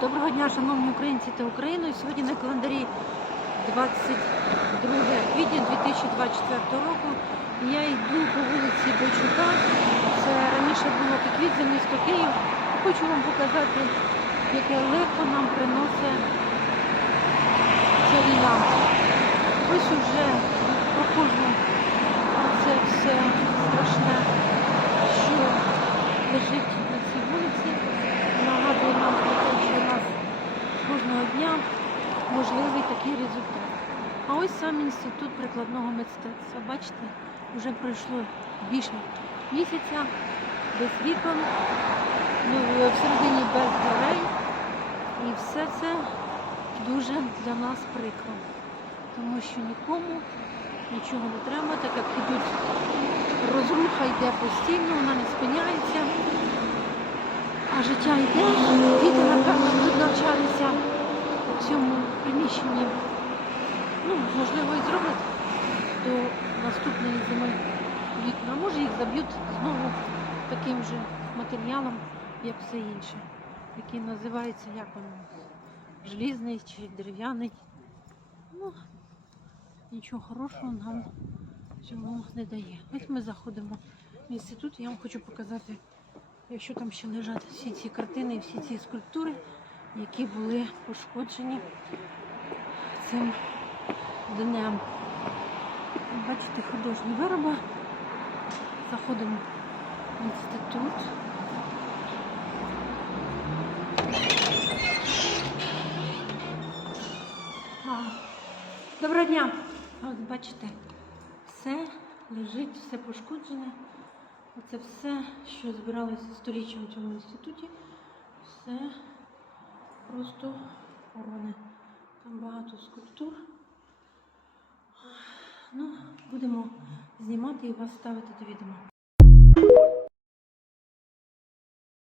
Доброго дня, шановні українці та Україну. Сьогодні на календарі 22 квітня 2024 року. Я йду по вулиці Бойчука. Це раніше було Киквідзе, місто Київ. Хочу вам показати, яке легко нам приносить ця війна. Ось уже проходжу це все страшне, що лежить на цій вулиці. Нагадує нам про те, що у нас кожного дня можливий такий результат. А ось сам інститут прикладного мистецтва. Бачите, вже пройшло більше місяця, без вікон, ну, всередині без дверей. І все це дуже для нас прикро. Тому що нікому нічого не треба, так як ідуть розруха йде постійно, вона не спиняється. А життя йде, приміщенні. Ну, можливо, і зроблять до наступної зими вікна. Може їх заб'ють знову таким же матеріалом, як все інше, який називається як воно, желізний чи дерев'яний. Ну, нічого хорошого нам цьому не дає. Ось ми заходимо в інститут, я вам хочу показати якщо там ще лежать всі ці картини всі ці скульптури, які були пошкоджені цим днем. Бачите, художні вироби. Заходимо в інститут. Доброго дня! От бачите, все лежить, все пошкоджене. Оце все, що збиралося сторіччя у цьому інституті, все просто пороне. Там багато скульптур. Ну, Будемо знімати і вас ставити до відома.